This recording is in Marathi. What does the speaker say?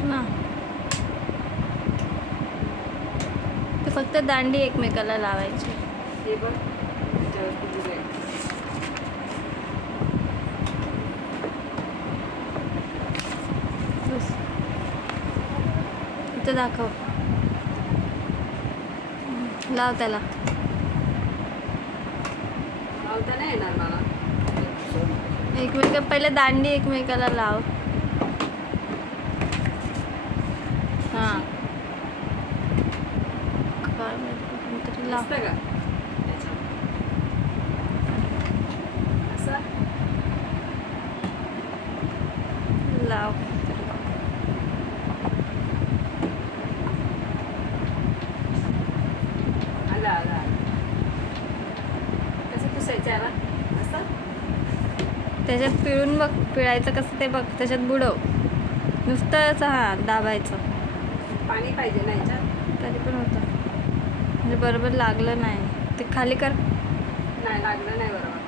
कर ना. ते फक्त दांडी एकमेकाला लावायची. हे बघ त्याच्यावरती दिलंय. बस इथं दाखव. लाव त्याला. लावता नाही येणार मला. पहिले दांडी एकमेकाला लाव. हां काय माहिती लाव. दिसतं का असं लाव. आला आला. कसं पुसायचं याला असं. त्याच्यात पिळून बघ. पिळायचं कसं ते बघ. त्याच्यात बुडव. नुसतंच हां दाबायचं. पाणी पाहिजे ना याच्यात. तरी पण होतं म्हणजे बरोबर लागलं नाही. ते खाली कर. नाही लागलं नाही बरोबर.